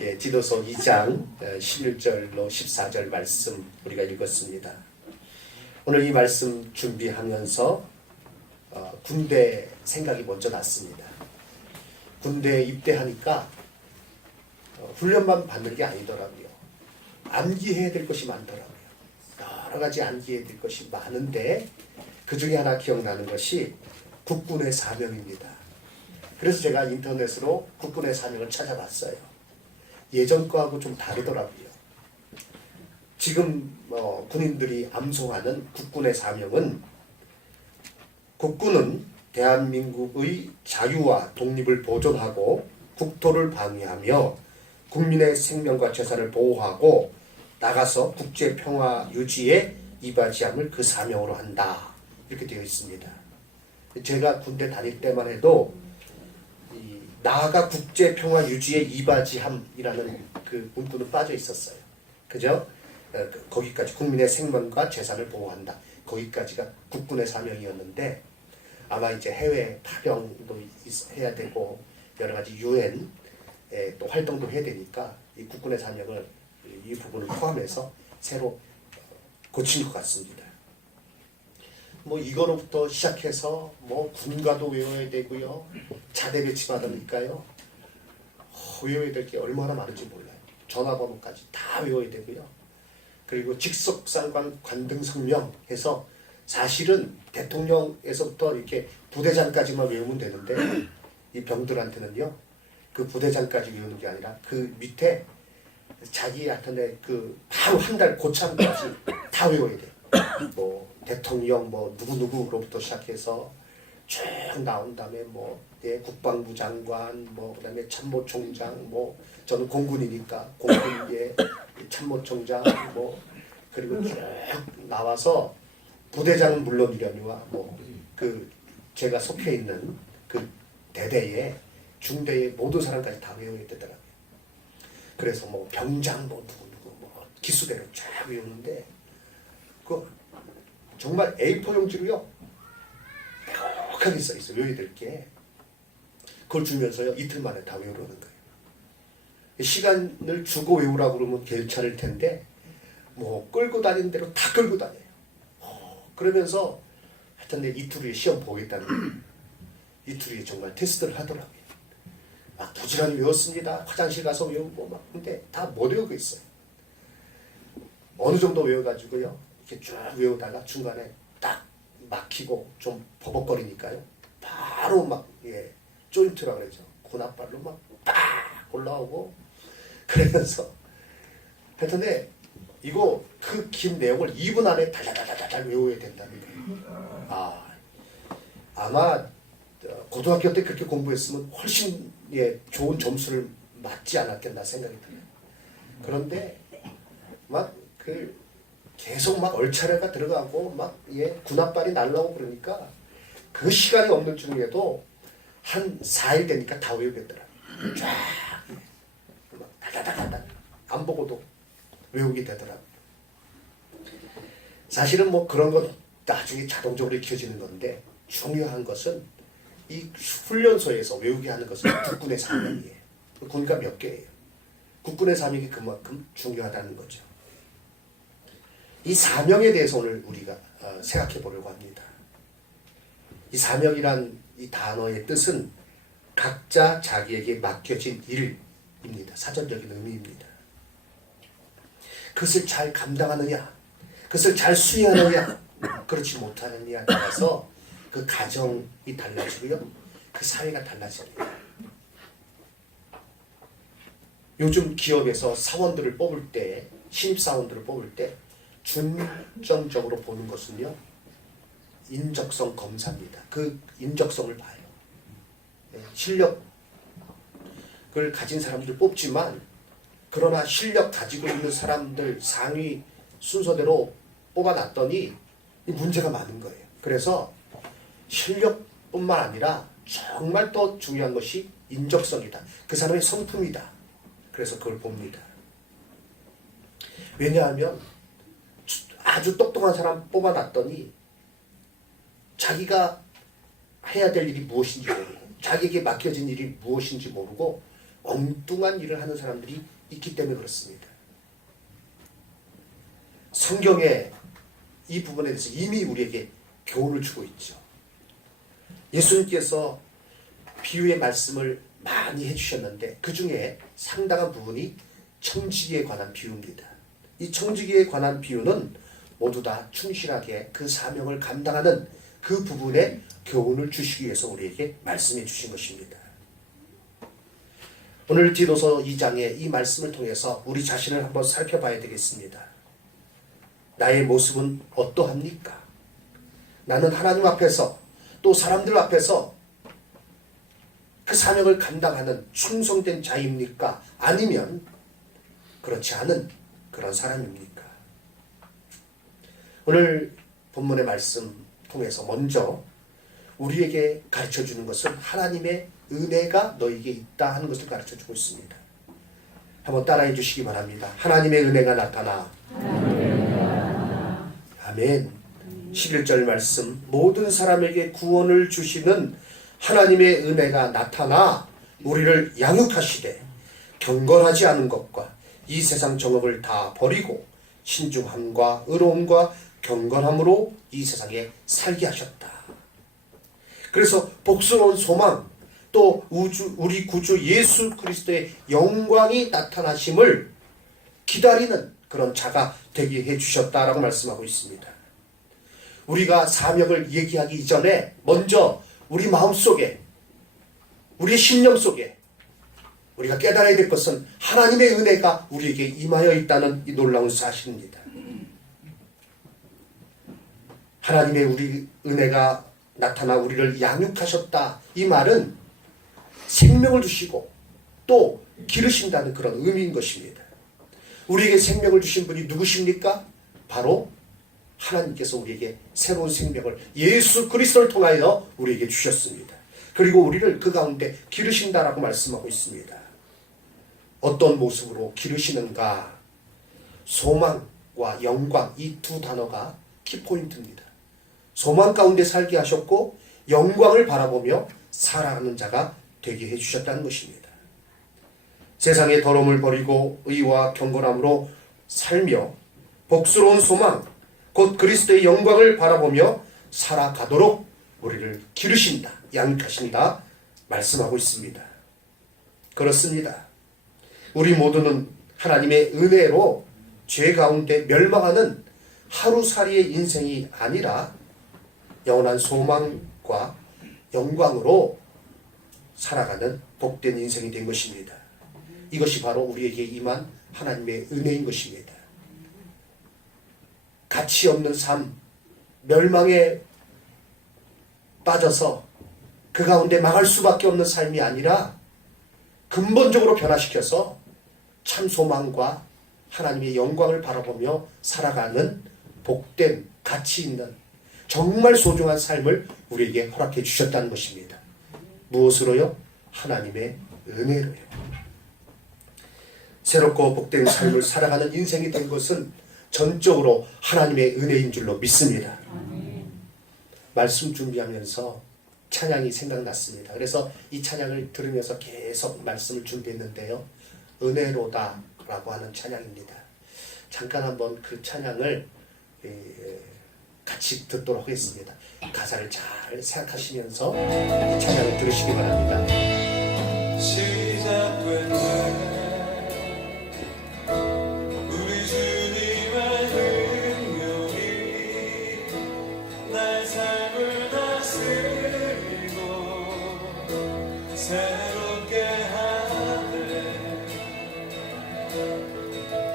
예, 디도서 2장 11절로 14절 말씀 우리가 읽었습니다. 오늘 이 말씀 준비하면서 군대 생각이 먼저 났습니다. 군대에 입대하니까 훈련만 받는 게 아니더라고요. 암기해야 될 것이 많더라고요. 여러 가지 암기해야 될 것이 많은데 그 중에 하나 기억나는 것이 국군의 사명입니다. 그래서 제가 인터넷으로 국군의 사명을 찾아봤어요. 예전 거하고 좀 다르더라고요. 지금 군인들이 암송하는 국군의 사명은, 국군은 대한민국의 자유와 독립을 보존하고 국토를 방위하며 국민의 생명과 재산을 보호하고 나가서 국제 평화 유지에 이바지함을 그 사명으로 한다. 이렇게 되어 있습니다. 제가 군대 다닐 때만 해도 나아가 국제 평화 유지에 이바지함이라는 그 문구는 빠져 있었어요. 그죠? 거기까지 국민의 생명과 재산을 보호한다. 거기까지가 국군의 사명이었는데, 아마 이제 해외 파병도 해야 되고 여러 가지 유엔 또 활동도 해야 되니까 이 국군의 사명을 이 부분을 포함해서 새로 고친 것 같습니다. 뭐 이거로부터 시작해서 뭐 군가도 외워야 되고요. 자대 배치 받으니까요. 외워야 될 게 얼마나 많은지 몰라요. 전화번호까지 다 외워야 되고요. 그리고 직속상관 관등성명 해서 사실은 대통령에서부터 이렇게 부대장까지만 외우면 되는데 이 병들한테는요. 그 부대장까지 외우는 게 아니라 그 밑에 자기한테 그 바로 한 달 고참까지 다 외워야 돼요. 뭐 대통령 뭐 누구누구로부터 시작해서 쭉 나온 다음에 뭐 국방부 장관 뭐 그다음에 참모총장 뭐 저는 공군이니까 공군의 참모총장 뭐 그리고 쭉 나와서 부대장은 물론이려니와 뭐 그 제가 속해 있는 그 대대에 중대의 모든 사람까지 다 외워야 되더라고요. 그래서 뭐 병장 뭐 누구누구 뭐 기수대로 쫙 외우는데 그 정말 A4 용지로요 뾰족하게 써 있어요. 외워야 될 게. 그걸 주면서요 이틀 만에 다 외우려는 거예요. 시간을 주고 외우라고 그러면 괜찮을 텐데 뭐 끌고 다니는 대로 다 끌고 다녀요. 그러면서 하여튼 내 이틀 후에 시험 보겠다는 거예요. 이틀 후에 정말 테스트를 하더라고요. 막 부지런히 외웠습니다. 화장실 가서 외우고 막. 근데 다 못 외우고 있어요. 어느 정도 외워가지고요. 이렇게 쭉 외우다가 중간에 딱 막히고 좀 버벅거리니까요. 바로 막, 조인트라고 그러죠. 군홧발로 막 빡 올라오고 그러면서 하여튼 이거 그 긴 내용을 2분 안에 달달달달 외워야 된다는 거예요. 아마 고등학교 때 그렇게 공부했으면 훨씬 좋은 점수를 맞지 않았겠나 생각이 들어요. 그런데 막 계속 막 얼차려가 들어가고 막 군홧발이 날라오고 그러니까 그 시간이 없는 중에도 한 4일 되니까 다 외우겠더라고요. 쫙 막 달달달달 안 보고도 외우게 되더라고요. 사실은 뭐 그런 건 나중에 자동적으로 익혀지는 건데 중요한 것은 이 훈련소에서 외우게 하는 것은 국군의 사명이에요. 군가 몇 개예요. 국군의 사명이 그만큼 중요하다는 거죠. 이 사명에 대해서 오늘 우리가 생각해 보려고 합니다. 이 사명이란 이 단어의 뜻은 각자 자기에게 맡겨진 일입니다. 사전적인 의미입니다. 그것을 잘 감당하느냐, 그것을 잘 수행하느냐, 그렇지 못하느냐에 따라서 그 가정이 달라지고요. 그 사회가 달라집니다. 요즘 기업에서 사원들을 뽑을 때, 신입사원들을 뽑을 때 중점적으로 보는 것은요. 인적성 검사입니다. 그 인적성을 봐요. 실력을 가진 사람들 뽑지만 그러나 실력 가지고 있는 사람들 상위 순서대로 뽑아놨더니 문제가 많은 거예요. 그래서 실력뿐만 아니라 정말 더 중요한 것이 인적성이다. 그 사람의 성품이다. 그래서 그걸 봅니다. 왜냐하면 아주 똑똑한 사람 뽑아놨더니 자기가 해야 될 일이 무엇인지 모르고 자기에게 맡겨진 일이 무엇인지 모르고 엉뚱한 일을 하는 사람들이 있기 때문에 그렇습니다. 성경에 이 부분에 대해서 이미 우리에게 교훈을 주고 있죠. 예수님께서 비유의 말씀을 많이 해주셨는데 그 중에 상당한 부분이 청지기에 관한 비유입니다. 이 청지기에 관한 비유는 모두 다 충실하게 그 사명을 감당하는 그 부분에 교훈을 주시기 위해서 우리에게 말씀해 주신 것입니다. 오늘 디도서 2장의 이 말씀을 통해서 우리 자신을 한번 살펴봐야 되겠습니다. 나의 모습은 어떠합니까? 나는 하나님 앞에서 또 사람들 앞에서 그 사명을 감당하는 충성된 자입니까? 아니면 그렇지 않은 그런 사람입니까? 오늘 본문의 말씀 통해서 먼저 우리에게 가르쳐주는 것은 하나님의 은혜가 너에게 있다 하는 것을 가르쳐주고 있습니다. 한번 따라해 주시기 바랍니다. 하나님의 은혜가 나타나. 아멘. 11절 말씀, 모든 사람에게 구원을 주시는 하나님의 은혜가 나타나 우리를 양육하시되 경건하지 않은 것과 이 세상 정업을 다 버리고 신중함과 의로움과 경건함으로 이 세상에 살게 하셨다. 그래서 복스러운 소망, 또 우리 구주 예수 그리스도의 영광이 나타나심을 기다리는 그런 자가 되게 해주셨다라고 말씀하고 있습니다. 우리가 사명을 얘기하기 이전에 먼저 우리 마음속에, 우리의 심령 속에 우리가 깨달아야 될 것은 하나님의 은혜가 우리에게 임하여 있다는 이 놀라운 사실입니다. 하나님의 우리 은혜가 나타나 우리를 양육하셨다. 이 말은 생명을 주시고 또 기르신다는 그런 의미인 것입니다. 우리에게 생명을 주신 분이 누구십니까? 바로 하나님께서 우리에게 새로운 생명을 예수 그리스도를 통하여 우리에게 주셨습니다. 그리고 우리를 그 가운데 기르신다라고 말씀하고 있습니다. 어떤 모습으로 기르시는가? 소망과 영광, 이 두 단어가 키포인트입니다. 소망 가운데 살게 하셨고 영광을 바라보며 살아가는 자가 되게 해주셨다는 것입니다. 세상의 더러움을 버리고 의와 경건함으로 살며 복스러운 소망, 곧 그리스도의 영광을 바라보며 살아가도록 우리를 기르신다, 양육하신다 말씀하고 있습니다. 그렇습니다. 우리 모두는 하나님의 은혜로 죄 가운데 멸망하는 하루살이의 인생이 아니라 영원한 소망과 영광으로 살아가는 복된 인생이 된 것입니다. 이것이 바로 우리에게 임한 하나님의 은혜인 것입니다. 가치 없는 삶, 멸망에 빠져서 그 가운데 망할 수밖에 없는 삶이 아니라 근본적으로 변화시켜서 참 소망과 하나님의 영광을 바라보며 살아가는 복된 가치 있는 정말 소중한 삶을 우리에게 허락해 주셨다는 것입니다. 무엇으로요? 하나님의 은혜로요. 새롭고 복된 삶을 살아가는 인생이 된 것은 전적으로 하나님의 은혜인 줄로 믿습니다. 말씀 준비하면서 찬양이 생각났습니다. 그래서 이 찬양을 들으면서 계속 말씀을 준비했는데요. 은혜로다 라고 하는 찬양입니다. 잠깐 한번 그 찬양을 같이 듣도록 하겠습니다. 가사를 잘 생각하시면서 이 찬양을 들으시기 바랍니다. 시작된 새롭게 하네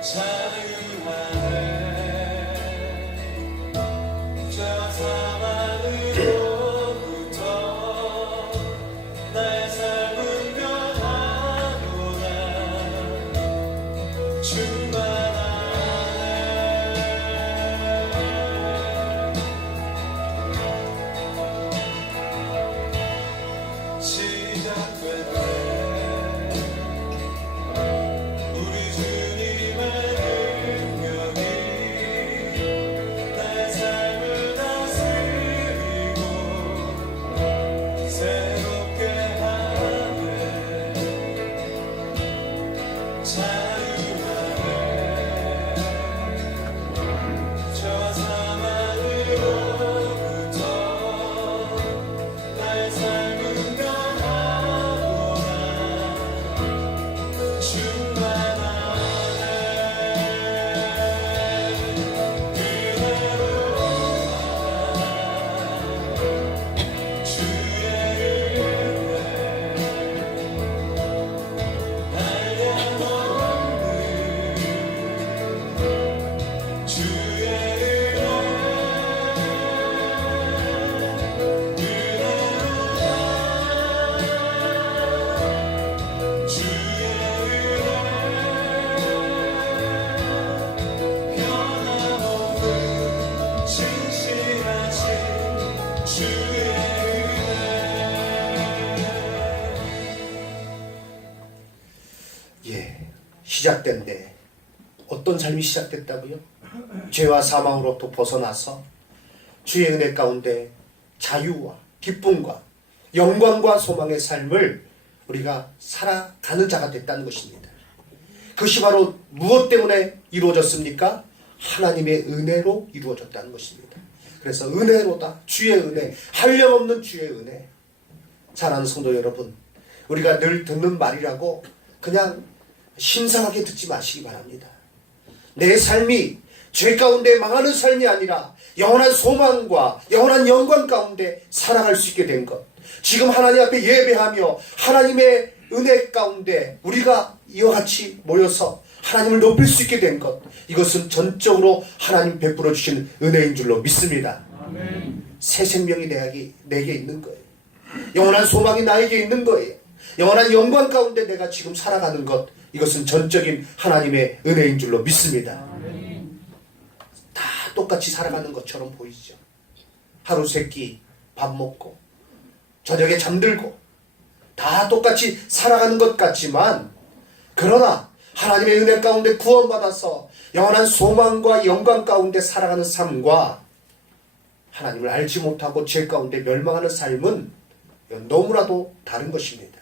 자유하네 저 사망으로부터 나의 삶은 변하도다 충만하네 시작된 저와 사망으로부터 나의 삶은 변하구나 충만하네 그대로만 주의 은혜 한량없는 주의 변함없는 진실하신 주의 예, 시작된데 어떤 삶이 시작됐다고요? 죄와 사망으로부터 벗어나서 주의 은혜 가운데 자유와 기쁨과 영광과 소망의 삶을 우리가 살아가는 자가 됐다는 것입니다. 그것이 바로 무엇 때문에 이루어졌습니까? 하나님의 은혜로 이루어졌다는 것입니다. 그래서 은혜로다, 주의 은혜, 한량없는 주의 은혜. 사랑하는 성도 여러분, 우리가 늘 듣는 말이라고 그냥 신성하게 듣지 마시기 바랍니다. 내 삶이 죄 가운데 망하는 삶이 아니라 영원한 소망과 영원한 영광 가운데 살아갈 수 있게 된 것, 지금 하나님 앞에 예배하며 하나님의 은혜 가운데 우리가 이와 같이 모여서 하나님을 높일 수 있게 된 것, 이것은 전적으로 하나님 베풀어 주신 은혜인 줄로 믿습니다. 새 생명이 내게 있는 거예요. 영원한 소망이 나에게 있는 거예요. 영원한 영광 가운데 내가 지금 살아가는 것, 이것은 전적인 하나님의 은혜인 줄로 믿습니다. 다 똑같이 살아가는 것처럼 보이죠. 하루 세끼 밥 먹고 저녁에 잠들고 다 똑같이 살아가는 것 같지만, 그러나 하나님의 은혜 가운데 구원받아서 영원한 소망과 영광 가운데 살아가는 삶과 하나님을 알지 못하고 죄 가운데 멸망하는 삶은 너무나도 다른 것입니다.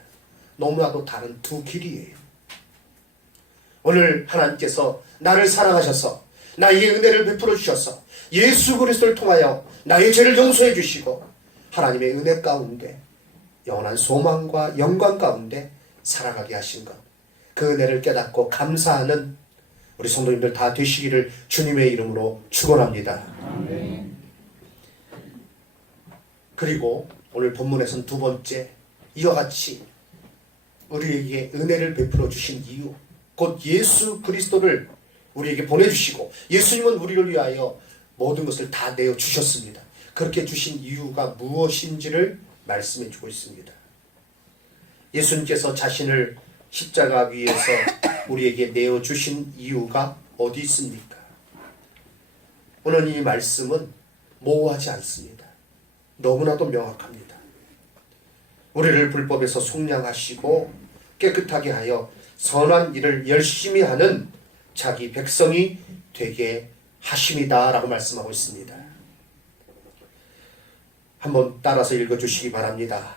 너무나도 다른 두 길이에요. 오늘 하나님께서 나를 사랑하셔서 나에게 은혜를 베풀어 주셔서 예수 그리스도를 통하여 나의 죄를 용서해 주시고 하나님의 은혜 가운데 영원한 소망과 영광 가운데 살아가게 하신 것, 그 은혜를 깨닫고 감사하는 우리 성도님들 다 되시기를 주님의 이름으로 축원합니다. 그리고 오늘 본문에서는 두 번째, 이와 같이 우리에게 은혜를 베풀어 주신 이유, 곧 예수 그리스도를 우리에게 보내주시고 예수님은 우리를 위하여 모든 것을 다 내어주셨습니다. 그렇게 주신 이유가 무엇인지를 말씀해 주고 있습니다. 예수님께서 자신을 십자가 위에서 우리에게 내어주신 이유가 어디 있습니까? 오늘 이 말씀은 모호하지 않습니다. 너무나도 명확합니다. 우리를 불법에서 속량하시고 깨끗하게 하여 선한 일을 열심히 하는 자기 백성이 되게 하심이다 라고 말씀하고 있습니다. 한번 따라서 읽어주시기 바랍니다.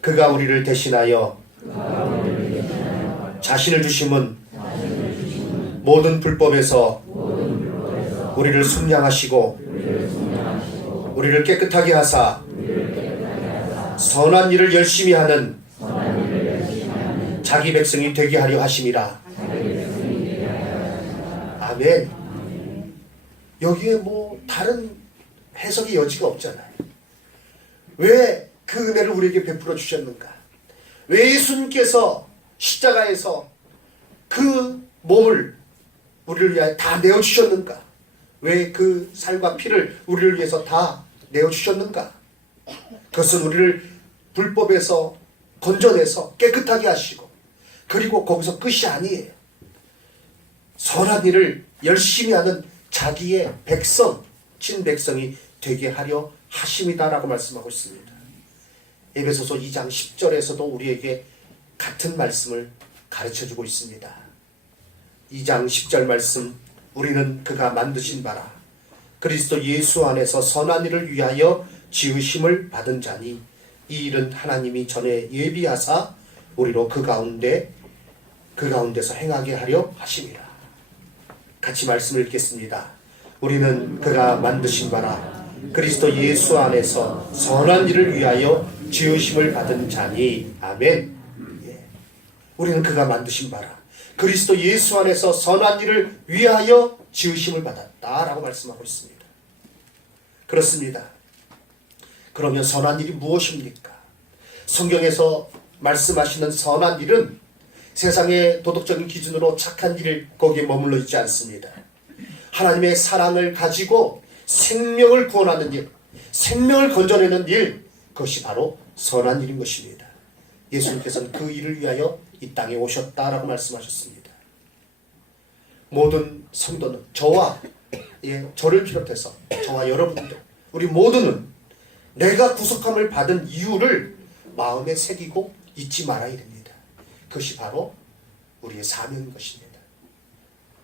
그가 우리를 대신하여 자신을 주심은 모든 불법에서 우리를 속량하시고 우리를 깨끗하게 하사 선한 일을 열심히 하는 자기 백성이 되게 하려 하심이라. 아멘. 여기에 뭐 다른 해석의 여지가 없잖아요. 왜 그 은혜를 우리에게 베풀어 주셨는가? 왜 예수님께서 십자가에서 그 몸을 우리를 위하여 다 내어주셨는가? 왜 그 살과 피를 우리를 위해서 다 내어주셨는가? 그것은 우리를 불법에서 건져내서 깨끗하게 하시고, 그리고 거기서 끝이 아니에요. 선한 일을 열심히 하는 자기의 백성, 친백성이 되게 하려 하심이다라고 말씀하고 있습니다. 에베소서 2장 10절에서도 우리에게 같은 말씀을 가르쳐주고 있습니다. 2장 10절 말씀, 우리는 그가 만드신 바라 그리스도 예수 안에서 선한 일을 위하여 지으심을 받은 자니 이 일은 하나님이 전에 예비하사 우리로 그 가운데 그 가운데서 행하게 하려 하심이라. 같이 말씀을 읽겠습니다. 우리는 그가 만드신 바라 그리스도 예수 안에서 선한 일을 위하여 지으심을 받은 자니. 아멘. 예. 우리는 그가 만드신 바라 그리스도 예수 안에서 선한 일을 위하여 지으심을 받았다라고 말씀하고 있습니다. 그렇습니다. 그러면 선한 일이 무엇입니까? 성경에서 말씀하시는 선한 일은 세상의 도덕적인 기준으로 착한 일 거기에 머물러 있지 않습니다. 하나님의 사랑을 가지고 생명을 구원하는 일, 생명을 건져내는 일, 그것이 바로 선한 일인 것입니다. 예수님께서는 그 일을 위하여 이 땅에 오셨다라고 말씀하셨습니다. 모든 성도는 저와 저를 비롯해서 저와 여러분들 우리 모두는 내가 구속함을 받은 이유를 마음에 새기고 잊지 말아야 됩니다. 그것이 바로 우리의 사명인 것입니다.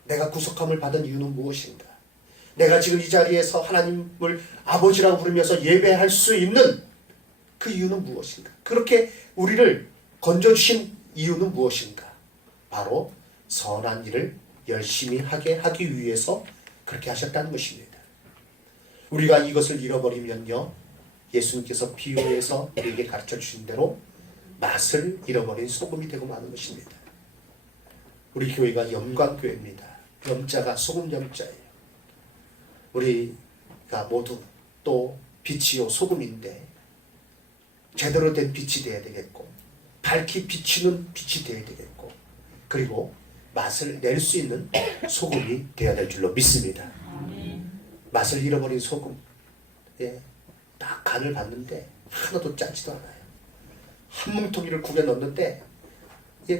내가 구속함을 받은 이유는 무엇인가? 내가 지금 이 자리에서 하나님을 아버지라고 부르면서 예배할 수 있는 그 이유는 무엇인가? 그렇게 우리를 건져주신 이유는 무엇인가? 바로 선한 일을 열심히 하기 위해서 그렇게 하셨다는 것입니다. 우리가 이것을 잃어버리면요, 예수님께서 비유해서 우리에게 가르쳐 주신 대로 맛을 잃어버린 소금이 되고 마는 것입니다. 우리 교회가 영광교회입니다. 염자가 소금 염자예요. 우리가 모두 또 빛이요 소금인데 제대로 된 빛이 되어야 되겠고 밝히 비치는 빛이 되어야 되겠고 그리고 맛을 낼 수 있는 소금이 되어야 될 줄로 믿습니다. 맛을 잃어버린 소금, 딱 간을 봤는데 하나도 짜지도 않아요. 한 뭉텅이를 국에 넣는데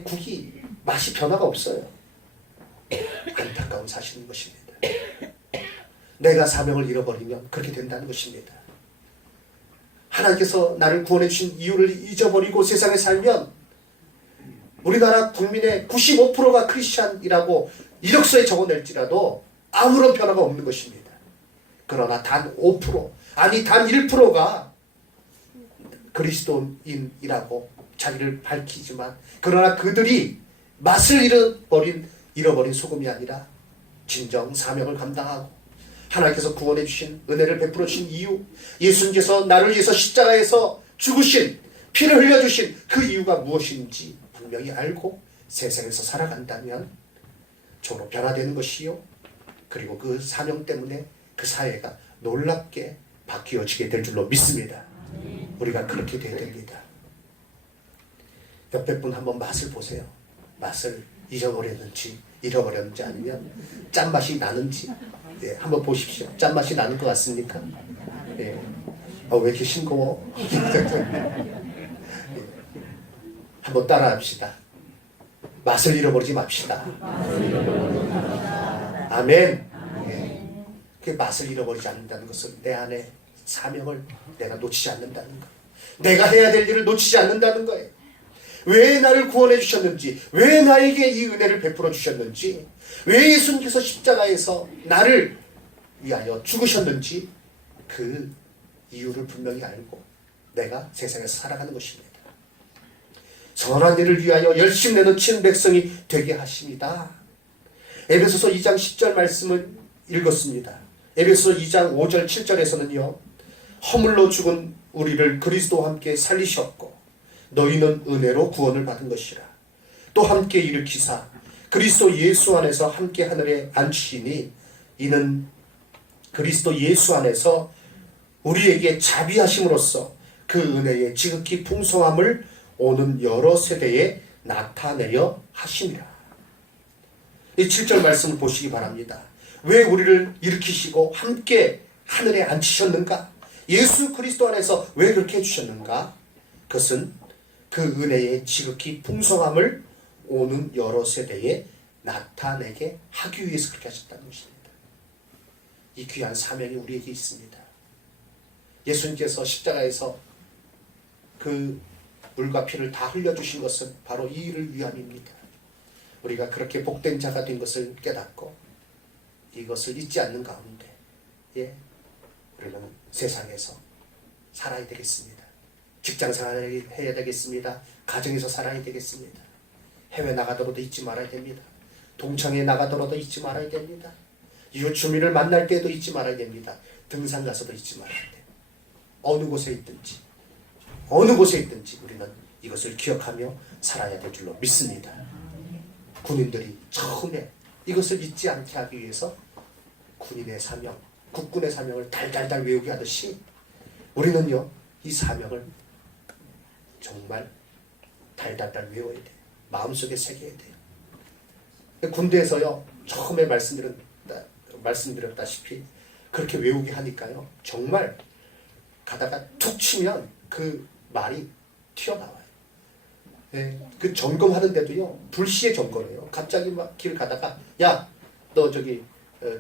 국이 맛이 변화가 없어요. 안타까운 사실인 것입니다. 내가 사명을 잃어버리면 그렇게 된다는 것입니다. 하나님께서 나를 구원해 주신 이유를 잊어버리고 세상에 살면 우리나라 국민의 95%가 크리스찬이라고 이력서에 적어낼지라도 아무런 변화가 없는 것입니다. 그러나 단 5%, 아니 단 1%가 그리스도인이라고 자기를 밝히지만 그러나 그들이 맛을 잃어버린 소금이 아니라 진정 사명을 감당하고 하나님께서 구원해 주신 은혜를 베풀어 주신 이유, 예수님께서 나를 위해서 십자가에서 죽으신 피를 흘려주신 그 이유가 무엇인지 분명히 알고 세상에서 살아간다면 저로 변화되는 것이요, 그리고 그 사명 때문에 그 사회가 놀랍게 바뀌어지게 될 줄로 믿습니다. 우리가 그렇게 되어야 됩니다. 옆에 분 한번 맛을 보세요. 맛을 잊어버렸는지 잃어버렸는지 아니면 짠맛이 나는지 한번 보십시오. 짠맛이 나는 것 같습니까? 왜 이렇게 싱거워? 한번 따라합시다. 맛을 잃어버리지 맙시다. 아멘. 그 맛을 잃어버리지 않는다는 것은 내 안에 사명을 내가 놓치지 않는다는 것, 내가 해야 될 일을 놓치지 않는다는 거예요. 왜 나를 구원해 주셨는지, 왜 나에게 이 은혜를 베풀어 주셨는지, 왜 예수님께서 십자가에서 나를 위하여 죽으셨는지 그 이유를 분명히 알고 내가 세상에서 살아가는 것입니다. 선한 일을 위하여 열심 내는 친 백성이 되게 하십니다. 에베소서 2장 10절 말씀을 읽었습니다. 에베소서 2장 5절 7절에서는요, 허물로 죽은 우리를 그리스도와 함께 살리셨고 너희는 은혜로 구원을 받은 것이라. 또 함께 일으키사 그리스도 예수 안에서 함께 하늘에 앉히시니 이는 그리스도 예수 안에서 우리에게 자비하심으로써 그 은혜의 지극히 풍성함을 오는 여러 세대에 나타내려 하심이라. 이 7절 말씀을 보시기 바랍니다. 왜 우리를 일으키시고 함께 하늘에 앉히셨는가? 예수 그리스도 안에서 왜 그렇게 해주셨는가? 그것은 그 은혜의 지극히 풍성함을 오는 여러 세대에 나타내게 하기 위해서 그렇게 하셨다는 것입니다. 이 귀한 사명이 우리에게 있습니다. 예수님께서 십자가에서 그 물과 피를 다 흘려주신 것은 바로 이 일을 위함입니다. 우리가 그렇게 복된 자가 된 것을 깨닫고 이것을 잊지 않는 가운데 우리는 세상에서 살아야 되겠습니다. 직장 생활을 해야 되겠습니다. 가정에서 살아야 되겠습니다. 해외 나가더라도 잊지 말아야 됩니다. 동창회 나가더라도 잊지 말아야 됩니다. 이웃 주민을 만날 때도 잊지 말아야 됩니다. 등산 가서도 잊지 말아야 돼요. 어느 곳에 있든지 우리는 이것을 기억하며 살아야 될 줄로 믿습니다. 군인들이 처음에 이것을 잊지 않게 하기 위해서 군인의 사명, 국군의 사명을 달달달 외우게 하듯이 우리는요, 이 사명을 정말 달달달 외워야 돼요. 마음속에 새겨야 돼요. 군대에서요, 처음에 말씀드렸다시피 그렇게 외우게 하니까요, 정말 가다가 툭 치면 그 말이 튀어나와요. 네, 그 점검하는데도요, 불시에 점검해요. 갑자기 막 길 가다가, 야, 너 저기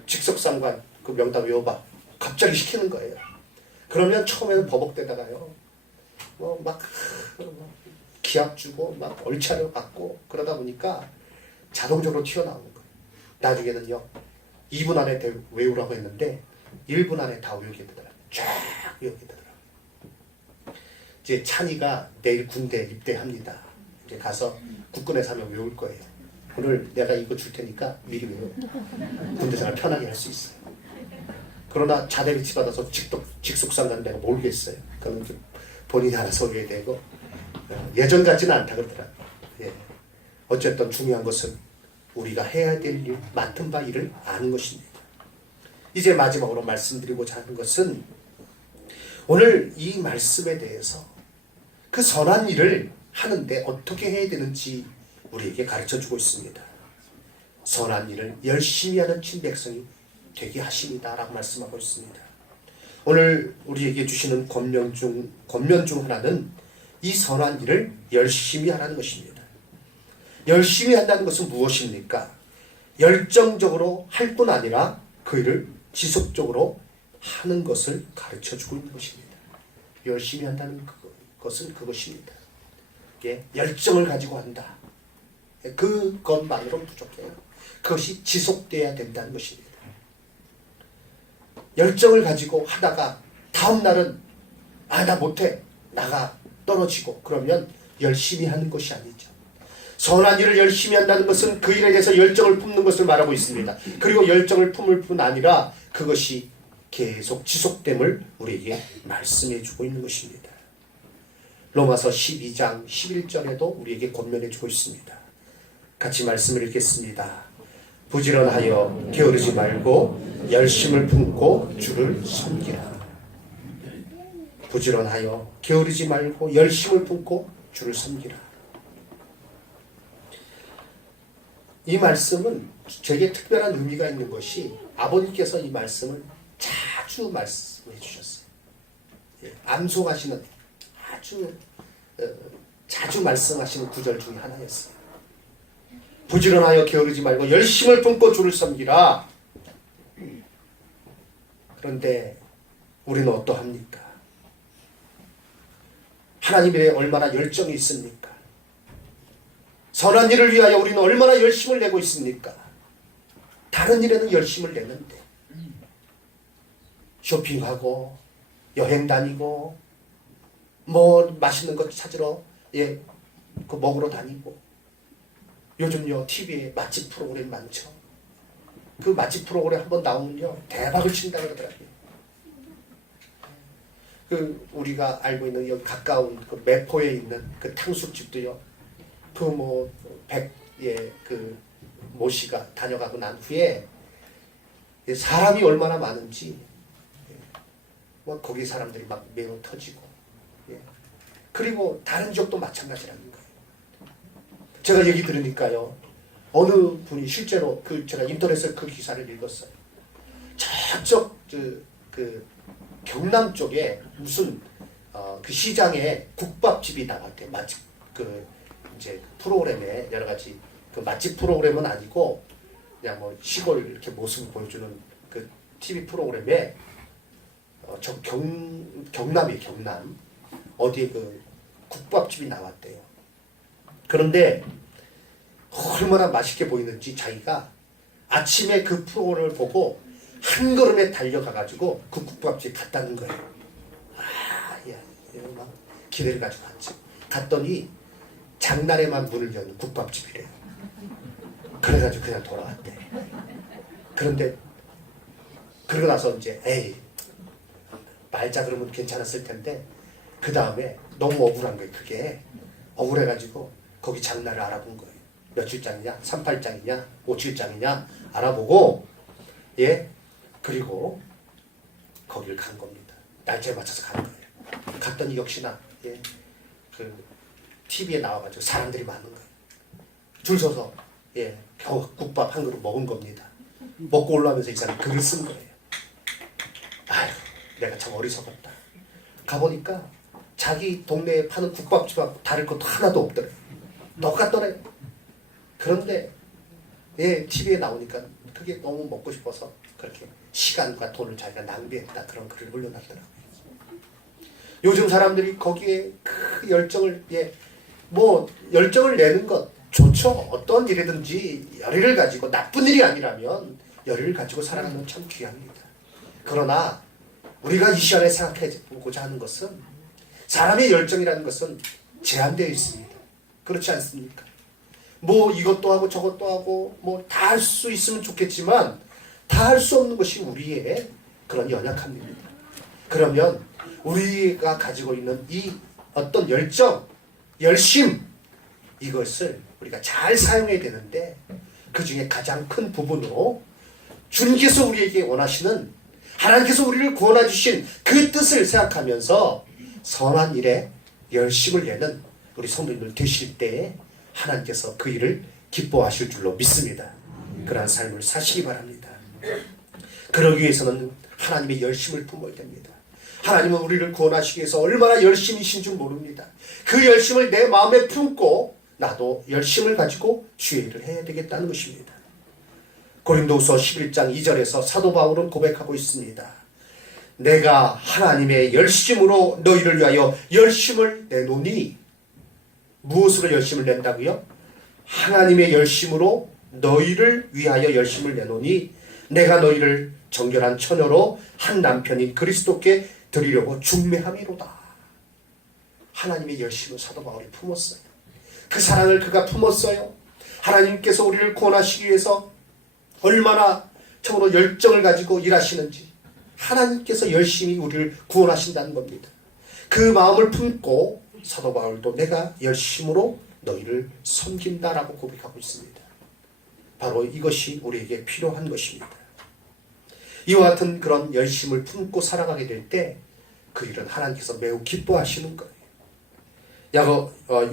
직속상관 그 명단 외워봐. 갑자기 시키는 거예요. 그러면 처음에는 버벅대다가요, 막 기합 주고 막 얼차려 받고 그러다 보니까 자동적으로 튀어나오는 거예요. 나중에는요, 2분 안에 외우라고 했는데 1분 안에 다 외우게 되더라고요. 쫙 외우게 되더라고요. 이제 찬이가 내일 군대 입대합니다. 이제 가서 국군의 사명 외울 거예요. 오늘 내가 이거 줄 테니까 미리 외워. 군대 생활 편하게 할 수 있어요. 그러나 자대 배치 받아서 직속상관 내가 모르겠어요. 그건 본인이 알아서 외워야 되고, 예전 같지는 않다 그러더라고요. 예. 어쨌든 중요한 것은 우리가 해야 될 일, 맡은 바 일을 아는 것입니다. 이제 마지막으로 말씀드리고자 하는 것은 오늘 이 말씀에 대해서 그 선한 일을 하는데 어떻게 해야 되는지 우리에게 가르쳐주고 있습니다. 선한 일을 열심히 하는 친백성이 되게 하십니다 라고 말씀하고 있습니다. 오늘 우리에게 주시는 권면 중 하나는 이 선한 일을 열심히 하라는 것입니다. 열심히 한다는 것은 무엇입니까? 열정적으로 할 뿐 아니라 그 일을 지속적으로 하는 것을 가르쳐주고 있는 것입니다. 열심히 한다는 것은 그것입니다. 열정을 가지고 한다. 그것만으로는 부족해요. 그것이 지속돼야 된다는 것입니다. 열정을 가지고 하다가 다음 날은 나 못해, 나가 떨어지고 그러면 열심히 하는 것이 아니죠. 선한 일을 열심히 한다는 것은 그 일에 대해서 열정을 품는 것을 말하고 있습니다. 그리고 열정을 품을 뿐 아니라 그것이 계속 지속됨을 우리에게 말씀해 주고 있는 것입니다. 로마서 12장 11절에도 우리에게 권면해 주고 있습니다. 같이 말씀을 읽겠습니다. 부지런하여 게으르지 말고 열심을 품고 주를 섬기라. 부지런하여 게으르지 말고 열심을 품고 주를 섬기라. 이 말씀은 제게 특별한 의미가 있는 것이 아버님께서 이 말씀을 자주 말씀해 주셨어요. 암송하시는 아주 자주 말씀하시는 구절 중에 하나였어요. 부지런하여 게으르지 말고 열심을 품고 주를 섬기라. 그런데 우리는 어떠합니까? 하나님에 얼마나 열정이 있습니까? 선한 일을 위하여 우리는 얼마나 열심을 내고 있습니까? 다른 일에는 열심을 내는데 쇼핑하고 여행 다니고 뭐 맛있는 것 찾으러 그 먹으러 다니고 요즘요 TV에 맛집 프로그램 많죠. 그 맛집 프로그램 한번 나오면요 대박을 친다 그러더라고요. 그 우리가 알고 있는 여기 가까운 그 매포에 있는 그 탕수집도요. 그 뭐 그 모씨가 다녀가고 난 후에 사람이 얼마나 많은지 뭐 거기 사람들이 막 매우 터지고 그리고 다른 지역도 마찬가지라는 거예요. 제가 얘기 들으니까요 어느 분이 실제로 제가 인터넷에 그 기사를 읽었어요. 저쪽 그 경남 쪽에 무슨 그 시장에 국밥집이 나갔대. 맛집 이제 프로그램에 여러 가지 그 맛집 프로그램은 아니고 그냥 뭐 시골 이렇게 모습을 보여주는 그 TV 프로그램에 저 경남 어디에 그 국밥집이 나왔대요. 그런데 얼마나 맛있게 보이는지 자기가 아침에 그 프로그램을 보고 한 걸음에 달려가가지고 그 국밥집 갔다는 거예요. 막 기대를 가지고 갔지. 갔더니 장날에만 문을 여는 국밥집이래요. 그래가지고 그냥 돌아왔대. 그런데 그러고 나서 이제 에이 말자 그러면 괜찮았을 텐데 그 다음에 너무 억울한 거예요. 그게 억울해가지고 거기 장날을 알아본 거예요. 며칠장이냐, 38장이냐, 57장이냐 알아보고 예 그리고 거기를 간 겁니다. 날짜에 맞춰서 간 거예요. 갔더니 역시나 예, 그 TV에 나와가지고 사람들이 많은 거예요. 줄 서서 예 겨우 국밥 한 그릇 먹은 겁니다. 먹고 올라오면서 이 사람이 글을 쓴 거예요. 아휴 내가 참 어리석었다. 가보니까 자기 동네에 파는 국밥집하고 다를 것도 하나도 없더래요. 똑같더래요. 그런데 예 TV에 나오니까 그게 너무 먹고 싶어서 그렇게 시간과 돈을 자기가 낭비했다 그런 글을 올려놨더라고요. 요즘 사람들이 거기에 그 열정을 뭐 열정을 내는 것 좋죠. 어떤 일이든지 열의를 가지고 나쁜 일이 아니라면 열의를 가지고 살아가는 건 참 귀합니다. 그러나 우리가 이 시간에 생각해보고자 하는 것은 사람의 열정이라는 것은 제한되어 있습니다. 그렇지 않습니까? 뭐 이것도 하고 저것도 하고 뭐 다 할 수 있으면 좋겠지만 다 할 수 없는 것이 우리의 그런 연약함입니다. 그러면 우리가 가지고 있는 이 어떤 열정, 열심 이것을 우리가 잘 사용해야 되는데 그 중에 가장 큰 부분으로 주님께서 우리에게 원하시는 하나님께서 우리를 구원해 주신 그 뜻을 생각하면서 선한 일에 열심을 내는 우리 성도님들 되실 때에 하나님께서 그 일을 기뻐하실 줄로 믿습니다. 그러한 삶을 사시기 바랍니다. 그러기 위해서는 하나님의 열심을 품어야 됩니다. 하나님은 우리를 구원하시기 위해서 얼마나 열심이신 줄 모릅니다. 그 열심을 내 마음에 품고 나도 열심을 가지고 주의 일을 해야 되겠다는 것입니다. 고린도후서 11장 2절에서 사도 바울은 고백하고 있습니다. 내가 하나님의 열심으로 너희를 위하여 열심을 내노니 무엇으로 열심을 낸다고요? 하나님의 열심으로 너희를 위하여 열심을 내노니 내가 너희를 정결한 처녀로 한 남편인 그리스도께 드리려고 중매함이로다. 하나님의 열심을 사도 바울이 품었어요. 그 사랑을 그가 품었어요. 하나님께서 우리를 구원하시기 위해서 얼마나 참으로 열정을 가지고 일하시는지 하나님께서 열심히 우리를 구원하신다는 겁니다. 그 마음을 품고 사도 바울도 내가 열심으로 너희를 섬긴다라고 고백하고 있습니다. 바로 이것이 우리에게 필요한 것입니다. 이와 같은 그런 열심을 품고 살아가게 될 때 그 일은 하나님께서 매우 기뻐하시는 거예요.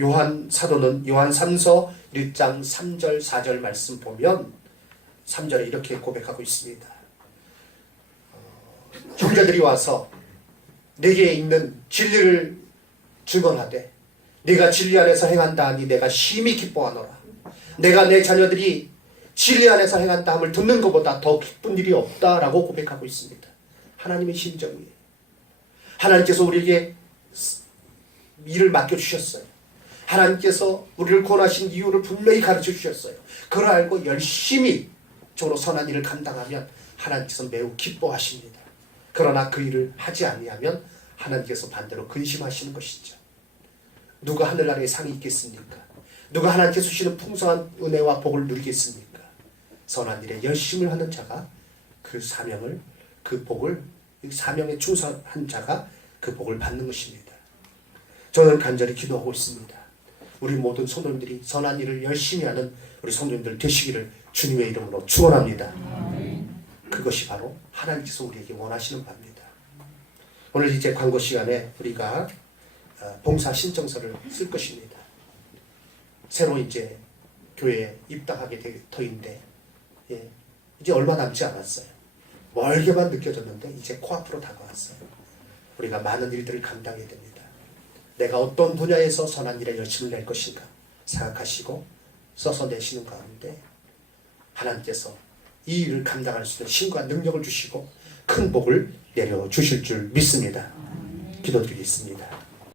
요한 사도는 요한 3서 1장 3절 4절 말씀 보면 3절에 이렇게 고백하고 있습니다. 형제들이 와서 내게 있는 진리를 증언하되 네가 진리 안에서 행한다 하니 내가 심히 기뻐하노라. 내가 내 자녀들이 진리 안에서 행한다 함을 듣는 것보다 더 기쁜 일이 없다라고 고백하고 있습니다. 하나님의 심정이에요. 하나님께서 우리에게 일을 맡겨주셨어요. 하나님께서 우리를 구원하신 이유를 분명히 가르쳐 주셨어요. 그걸 알고 열심히 저로 선한 일을 감당하면 하나님께서 매우 기뻐하십니다. 그러나 그 일을 하지 아니하면 하나님께서 반대로 근심하시는 것이죠. 누가 하늘나라에 상이 있겠습니까? 누가 하나님께서 주시는 풍성한 은혜와 복을 누리겠습니까? 선한 일에 열심을 하는 자가 그 사명을, 그 복을, 사명에 충성한 자가 그 복을 받는 것입니다. 저는 간절히 기도하고 있습니다. 우리 모든 성도님들이 선한 일을 열심히 하는 우리 성도님들 되시기를 주님의 이름으로 축원합니다. 그것이 바로 하나님께서 우리에게 원하시는 바입니다. 오늘 이제 광고 시간에 우리가 봉사 신청서를 쓸 것입니다. 새로 이제 교회에 입당하게 될 터인데 이제 얼마 남지 않았어요. 멀게만 느껴졌는데 이제 코앞으로 다가왔어요. 우리가 많은 일들을 감당해야 됩니다. 내가 어떤 분야에서 선한 일에 열심을 낼 것인가 생각하시고 써서 내시는 가운데 하나님께서 이 일을 감당할 수 있는 힘과 능력을 주시고 큰 복을 내려주실 줄 믿습니다. 기도드리겠습니다.